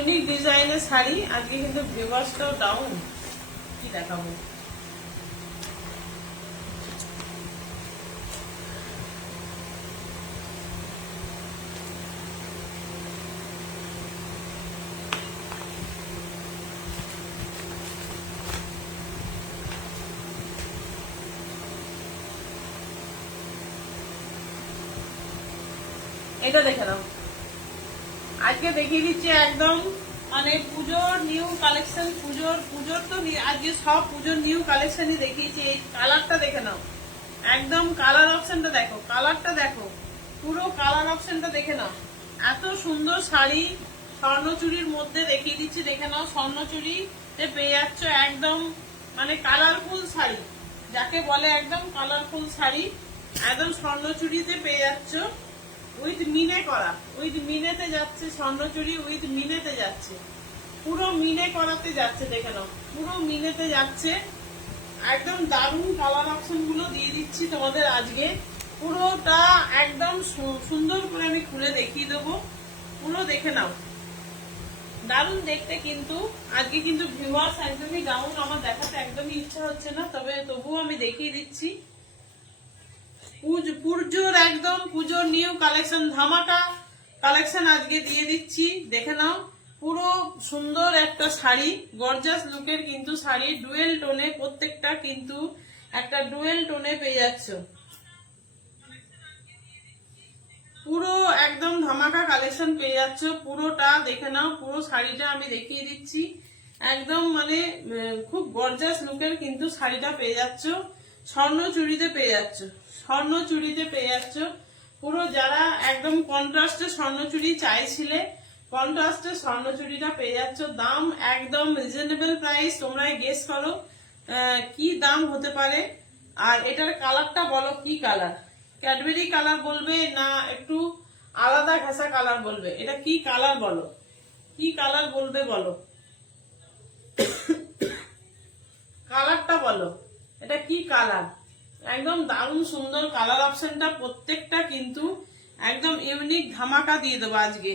Unique ডিজাইনের শাড়ি। আজকে কিন্তু ভিউয়ার্সটাও ডাউন, কি দেখাবো। এটা দেখে নাও, আজকে দেখিয়ে দিচ্ছি একদম মানে পুজোর নিউ কালেকশন। পুজোর তো আজকে সব পুজোর নিউ কালেকশনই দেখিয়েছি। এই কালারটা দেখে নাও, একদম কালার অপশনটা দেখো, কালারটা দেখো, পুরো কালার অপশনটা দেখে নাও। এত সুন্দর শাড়ি স্বর্ণচুরির মধ্যে দেখিয়ে দিচ্ছি, দেখে নাও। স্বর্ণচুরিতে পেয়ে যাচ্ছ একদম মানে কালারফুল শাড়ি, যাকে বলে একদম কালারফুল শাড়ি, একদম স্বর্ণচুরিতে পেয়ে যাচ্ছ। উইথ মিনে করা, উইথ মিনেতে যাচ্ছে স্বর্ণচুরি, উইথ মিনেতে যাচ্ছে, পুরো মিনে করাতে যাচ্ছে। দেখে নাও, পুরো মিনেতে যাচ্ছে। একদম দারুণ কালার অপশন গুলো দিয়ে দিচ্ছি তোমাদের আজকে। পুরোটা একদম সুন্দর করে আমি খুলে দেখিয়ে দেবো, পুরো দেখে নাও। দারুণ দেখতে কিন্তু আজকে কিন্তু ভিউয়ার্স একদমই ডাউন, আমার দেখাতে একদমই ইচ্ছা হচ্ছে না, তবে তবুও আমি দেখিয়ে দিচ্ছি। পুজোর একদম পুজোর নিউ কালেকশন, ধামাকা কালেকশন আজকে দিয়ে দিচ্ছি, দেখে নাও। পুরো সুন্দর একটা শাড়ি, গর্জাস লুকের কিন্তু শাড়ি, ডুয়েল টোনে, প্রত্যেকটা কিন্তু একটা ডুয়েল টোনে পেয়ে যাচ্ছ। পুরো একদম ধামাকা কালেকশন পেয়ে যাচ্ছ, পুরোটা দেখে নাও। পুরো শাড়িটা আমি দেখিয়ে দিচ্ছি, একদম মানে খুব গর্জাস লুকের কিন্তু শাড়িটা পেয়ে যাচ্ছ। স্বর্ণচুরিতে পেয়ে যাচ্ছ, স্বর্ণচুরিতে পেয়ে যাচ্ছ। পুরো যারা একদম কন্ট্রাস্টে স্বর্ণচুরি চাইছিলে, কন্ট্রাস্টে স্বর্ণচুরিটা পেয়ে যাচ্ছ। দাম একদম রিজনেবল প্রাইস, তোমরা গেস করো কি দাম হতে পারে। আর এটার কালারটা বলো, কি কালার? ক্যাডবেরি কালার বলবে না একটু আলাদা ঘেঁষা কালার বলবে? এটা কি কালার বলো, কি কালার বলবে বলো, কালারটা বলো, এটা কি কালার? একদম দারুণ সুন্দর কালার অপশনটা, প্রত্যেকটা কিন্তু একদম ইউনিক ধামাকা দিয়ে দেবো আজকে।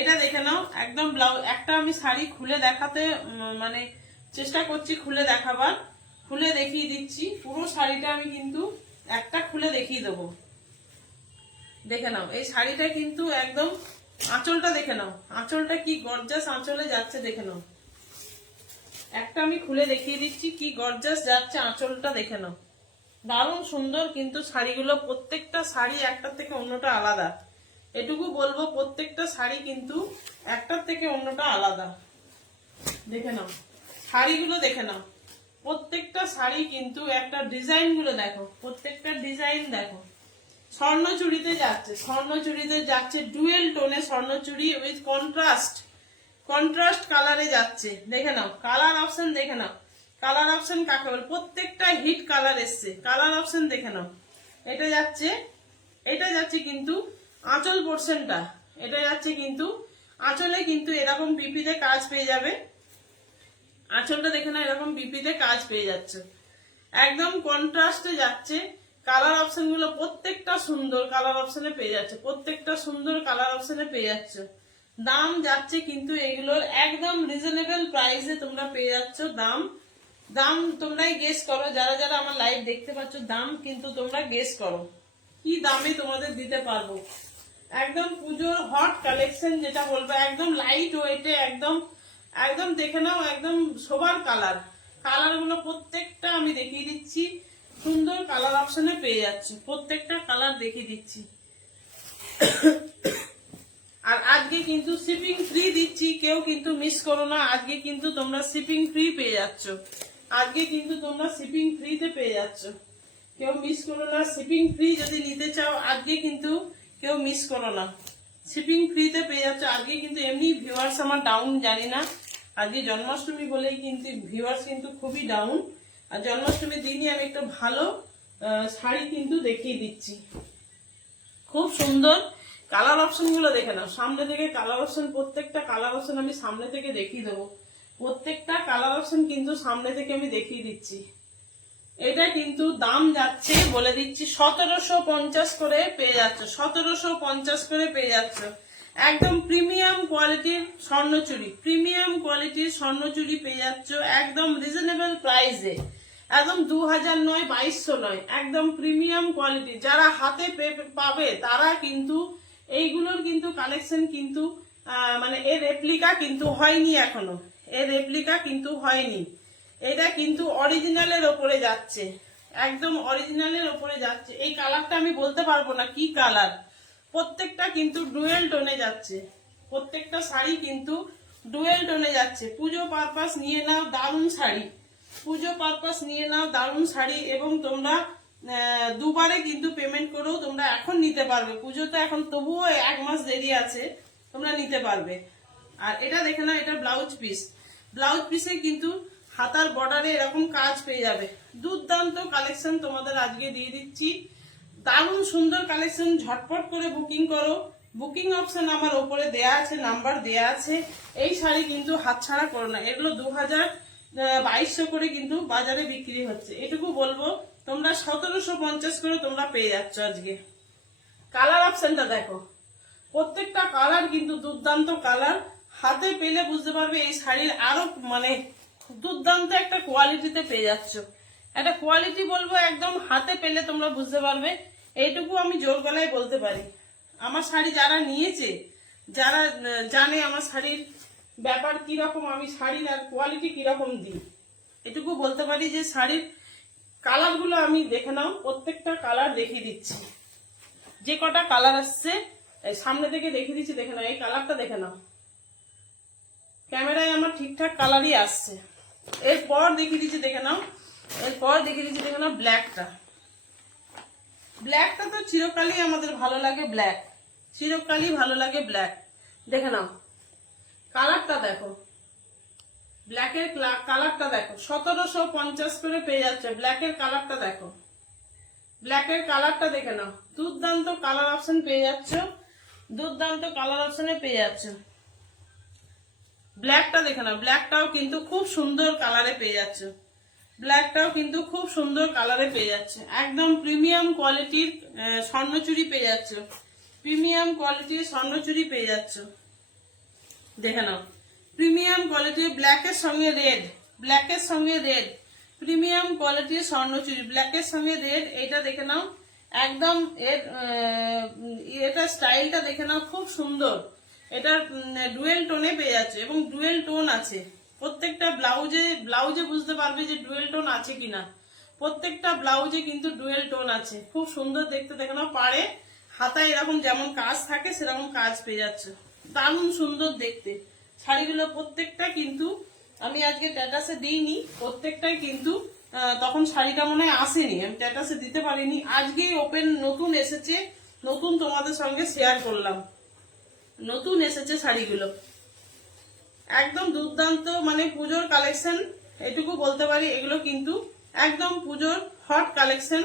এটা দেখে নাও, একদম ব্লাউজ। একটা আমি শাড়ি খুলে দেখাতে মানে চেষ্টা করছি, খুলে দেখাবার, খুলে দেখিয়ে দিচ্ছি। পুরো শাড়িটা আমি কিন্তু একটা খুলে দেখিয়ে দেবো, দেখে নাও। এই শাড়িটা কিন্তু একদম আঁচলটা দেখে নাও, আঁচলটা কি গর্জাস আঁচলে যাচ্ছে, দেখে নাও। একটা আমি খুলে দেখিয়ে দিচ্ছি, কি গর্জাস যাচ্ছে আঁচলটা, দেখে নাও। দারুণ সুন্দর কিন্তু শাড়িগুলো, প্রত্যেকটা শাড়ি একটার থেকে অন্যটা আলাদা। এটুকু বলবো, প্রত্যেকটা শাড়ি কিন্তু একটার থেকে অন্যটা আলাদা। দেখে নাও শাড়িগুলো, দেখে নাও। প্রত্যেকটা শাড়ি কিন্তু একটা ডিজাইন গুলো দেখো, প্রত্যেকটা ডিজাইন দেখো। স্বর্ণচুরিতে যাচ্ছে, স্বর্ণচুরিতে যাচ্ছে, dual টোনে Swarnachari with contrast, contrast কালারে যাচ্ছে। দেখে নাও কালার অপশন, দেখে নাও কালার অপশন কাকে বলে, প্রত্যেকটা হিট কালার এসছে। কালার অপশন দেখে নাও। এটা যাচ্ছে, এটা যাচ্ছে কিন্তু আঁচল পোর্শনটা, এটা যাচ্ছে কিন্তু আঁচলে কিন্তু এরকম বিপিতে কাজ পেয়ে যাবে। আঁচলটা দেখে নাও, এরকম বিপিতে কাজ পেয়ে যাচ্ছে, একদম কন্ট্রাস্টে যাচ্ছে। কালার অপশন গুলো প্রত্যেকটা সুন্দর কালার অপশনে পেয়ে যাচ্ছে, প্রত্যেকটা সুন্দর কালার অপশনে পেয়ে যাচ্ছে। দাম যাচ্ছে কিন্তু এগুলোর একদম রিজনেবল প্রাইসে তোমরা পেয়ে যাচ্ছ। দাম দাম তোমরাই গেস করো, যারা যারা আমার লাইভ দেখতে পাচ্ছ, দাম কিন্তু তোমরা গেস করো কি দামে তোমাদের দিতে পারবো। একদম পুজোর হট কালেকশন যেটা বলবো, একদম লাইট ওয়েটে, একদম একদম দেখে নাও, একদম সোবার কালার। কালার গুলো প্রত্যেকটা আমি দেখিয়ে দিচ্ছি, সুন্দর কালার অপশনে পেয়ে যাচ্ছে, প্রত্যেকটা কালার দেখিয়ে দিচ্ছি। আর আজকে কিন্তু শিপিং ফ্রি দিচ্ছি, কেউ কিন্তু মিস করো না। আজকে কিন্তু তোমরা শিপিং ফ্রি পেয়ে যাচ্ছ, আজকে কিন্তু তোমরা শিপিং ফ্রিতে পেয়ে যাচ্ছ, কেউ মিস করো না। শিপিং ফ্রি যদি নিতে চাও আজকে কিন্তু কেউ মিস করো না, শিপিং ফ্রিতে পেয়ে যাচ্ছ আজকে কিন্তু। এমনি ভিউয়ার্স আমার ডাউন, জানি না, আজকে জন্মাষ্টমী বলেই কিন্তু ভিউয়ার্স কিন্তু খুবই ডাউন। আর জন্মাষ্টমীর দিনই আমি একটা ভালো শাড়ি কিন্তু দেখিয়ে দিচ্ছি, খুব সুন্দর। কালার অপশন গুলো দেখে নাও, সামনে থেকে কালার অপশন, প্রত্যেকটা কালার অপশন আমি সামনে থেকে দেখিয়ে দেবো। প্রত্যেকটা কালার অপশন কিন্তু সামনে থেকে আমি দেখিয়ে দিচ্ছি। এটা কিন্তু দাম যাচ্ছে বলে দিচ্ছি 1750 করে পেয়ে যাচ্ছ, 1750 করে পেয়ে যাচ্ছ। একদম প্রিমিয়াম কোয়ালিটির স্বর্ণচুরি, প্রিমিয়াম কোয়ালিটির স্বর্ণচুরি পেয়ে যাচ্ছ একদম রিজনেবল প্রাইসে, একদম 2000 নয়, 2200 নয়, একদম প্রিমিয়াম কোয়ালিটি। যারা হাতে পাবে তারা কিন্তু এইগুলোর কিন্তু কালেকশন কিন্তু মানে এর রেপ্লিকা কিন্তু হয়নি এখনো, এর রেপ্লিকা কিন্তু হয়নি। এটা কিন্তু অরিজিনালের ওপরে যাচ্ছে, একদম অরিজিনালের ওপরে যাচ্ছে। এই কালারটা আমি বলতে পারবো না কি কালার, প্রত্যেকটা কিন্তু ডুয়েল টোনে যাচ্ছে, প্রত্যেকটা শাড়ি কিন্তু ডুয়েল টোনে যাচ্ছে। পুজো পারপাস নিয়ে নাও দারুণ শাড়ি, পুজো পারপাস নিয়ে নাও দারুণ শাড়ি। এবং তোমরা দুবারে কিন্তু পেমেন্ট করেও তোমরা এখন নিতে পারবে, পুজো তো এখন তবুও 1 মাস দেরি আছে, তোমরা নিতে পারবে। আর এটা দেখে নাও, এটা ব্লাউজ পিস, ব্লাউজ পিসে কিন্তু হাতার বর্ডারে এরকম কাজ পেয়ে যাবে। দুর্দান্ত কালেকশন তোমাদের আজকে দিয়ে দিচ্ছি, দারুণ সুন্দর কালেকশন। ঝটপট করে বুকিং করো, বুকিং অপশন আমার ওপরে দেয়া আছে, নাম্বার দেয়া আছে। এই শাড়ি কিন্তু হাতছাড়া করো না, এগুলো 2200 করে কিন্তু বাজারে বিক্রি হচ্ছে। এটুকু বলবো, তোমরা 1750 করে তোমরা পেয়ে যাচ্ছ আজকে। কালার অপশনটা দেখো, প্রত্যেকটা কালার কিন্তু দুর্দান্ত কালার। হাতে পেলে বুঝতে পারবে এই শাড়ির আরো মানে দুর্দান্ত একটা কোয়ালিটিতে পেয়ে যাচ্ছ। একটা কোয়ালিটি বলবো, একদম হাতে পেলে তোমরা বুঝতে পারবে। এইটুকু আমি জোর গলায় বলতে পারি। আমার শাড়ি যারা নিয়েছে, যারা জানে আমার শাড়ির ব্যাপার কিরকম, আমি শাড়ির আর কোয়ালিটি কিরকম দিই, এটুকু বলতে পারি যে শাড়ির কালারগুলো আমি দেখে নাও, প্রত্যেকটা কালার দেখিয়ে দিচ্ছি। যে কটা কালার আসছে সামনে থেকে দেখিয়ে দিচ্ছি, দেখে নাও। এই কালারটা দেখে নাও, ক্যামেরায় আমার ঠিকঠাক কালারই আসছে। এরপর দেখিয়ে দিচ্ছি, দেখে নাও। এরপর দেখিয়ে দিচ্ছি, দেখে নাও ব্ল্যাকটা। ব্ল্যাকটা তো চিরকালই আমাদের ভালো লাগে, ব্ল্যাক চিরকালই ভালো লাগে ব্ল্যাক। দেখে নাও কালারটা দেখো, ব্ল্যাকের কালারটা দেখো, 1750 করে পেয়ে যাচ্ছে। ব্ল্যাকের কালারটা দেখো, ব্ল্যাকের কালারটা দেখে নাও, দুর্দান্ত কালার অপশন পেয়ে যাচ্ছ, দুর্দান্ত কালার অপশনে পেয়ে যাচ্ছ। ব্ল্যাকটা দেখে নাও, ব্ল্যাকটাও কিন্তু খুব সুন্দর কালারে পেয়ে যাচ্ছ, ব্ল্যাকটাও কিন্তু খুব সুন্দর কালারে পেয়ে যাচ্ছে। একদম প্রিমিয়াম কোয়ালিটির স্বর্ণচুরি পেয়ে যাচ্ছ, প্রিমিয়াম কোয়ালিটির স্বর্ণচুরি পেয়ে যাচ্ছ। দেখে নাও প্রিমিয়াম কোয়ালিটির ব্ল্যাকের সঙ্গে রেড, ব্ল্যাকের সঙ্গে রেড, প্রিমিয়াম কোয়ালিটির স্বর্ণচুরি ব্ল্যাকের সঙ্গে রেড। এটা দেখে নাও, একদম এর এটা স্টাইলটা দেখে নাও, খুব সুন্দর। এটা ডুয়েল টোনে পেয়ে যাচ্ছে এবং ডুয়েল টোন আছে প্রত্যেকটা ব্লাউজে। ব্লাউজে বুঝতে পারবে যে ডুয়েল টোন আছে কিনা, প্রত্যেকটা ব্লাউজে কিন্তু ডুয়েল টোন আছে। খুব সুন্দর দেখতে, দেখে নাও। পাড়ে হাতায় এরকম যেমন কাজ থাকে সেরকম কাজ পেয়ে যাচ্ছে, দারুণ সুন্দর দেখতে শাড়িগুলো। প্রত্যেকটা কিন্তু আমি আজকে স্ট্যাটাসে দিইনি, প্রত্যেকটাই কিন্তু তখন শাড়িটা মনে হয় আসেনি, আমি স্ট্যাটাসে দিতে পারিনি। আজকেই ওপেন নতুন এসেছে, নতুন তোমাদের সঙ্গে শেয়ার করলাম, নতুন এসেছে শাড়িগুলো। একদম দুর্দান্ত, মানে পুজোর কালেকশন, এটুকু বলতে পারি। এগুলো কিন্তু একদম পুজোর হট কালেকশন।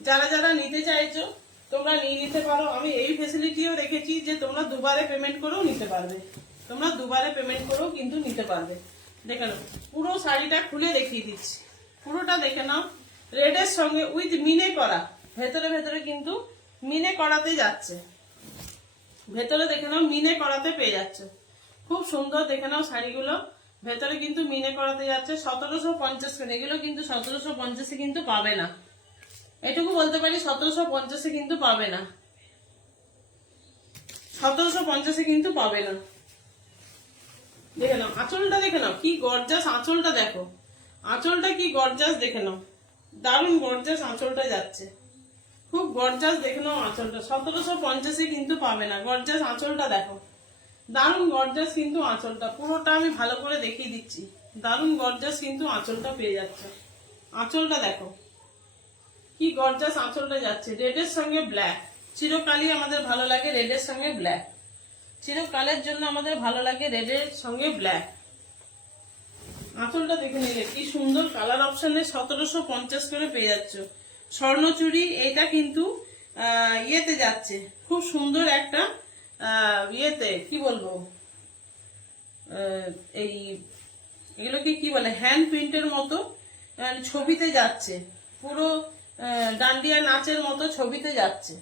যারা যারা নিতে চাইছো তোমরা নিয়ে নিতে পারো। আমি এই ফেসিলিটিও রেখেছি যে তোমরা দুবারে পেমেন্ট করেও নিতে পারবে, তোমরা দুবারে পেমেন্ট করেও কিন্তু নিতে পারবে। দেখে নাও পুরো শাড়িটা খুলে দেখিয়ে দিচ্ছি, পুরোটা দেখে নাও। রেডের সঙ্গে উইথ মিনে করা, ভেতরে ভেতরে কিন্তু মিনে করাতে যাচ্ছে, ভেতরে দেখে নাও মিনে করাতে পেয়ে যাচ্ছে, খুব সুন্দর। দেখে নাও শাড়িগুলো ভেতরে কিন্তু মিনে করাতে যাচ্ছে। 1750 করে, এগুলো কিন্তু 1750 কিন্তু পাবে না, এটুকু বলতে পারি। 1750 কিন্তু পাবে না, 1750 কিন্তু পাবে না। দেখে নাও আঁচলটা, দেখে নাও কি গর্জাস আঁচলটা, দেখো আঁচলটা কি গর্জাস, দেখে নাও দারুণ গর্জাস আঁচলটা যাচ্ছে, খুব গর্জাস। দেখে নাও আঁচলটা 1750 কিন্তু পাবে না। গর্জাস আঁচলটা দেখো, দারুণ গর্জাস কিন্তু আঁচলটা। পুরোটা আমি ভালো করে দেখিয়ে দিচ্ছি, দারুণ গর্জাস কিন্তু আঁচলটা পেয়ে যাচ্ছে। আঁচলটা দেখো কি গর্জাস আঁচলটা যাচ্ছে। রেডের সঙ্গে ব্ল্যাক, চিরকালই আমাদের ভালো লাগে রেডের সঙ্গে ব্ল্যাক, চিরকালের জন্য আমাদের ভালো লাগে রেডের সঙ্গে ব্ল্যাক। আঁচলটা দেখে নিলে কি সুন্দর কালার অপশনে 1750 করে পেয়ে যাচ্ছ। স্বর্ণচুরি এটা কিন্তু ইয়েতে যাচ্ছে, খুব সুন্দর একটা ইয়েতে, কি বলবো, এই এগুলোকে কি বলে, হ্যান্ড প্রিন্টের মতো ছবিতে যাচ্ছে, পুরো ডান্ডিয়া নাচের মতো ছবিতে যাচ্ছে।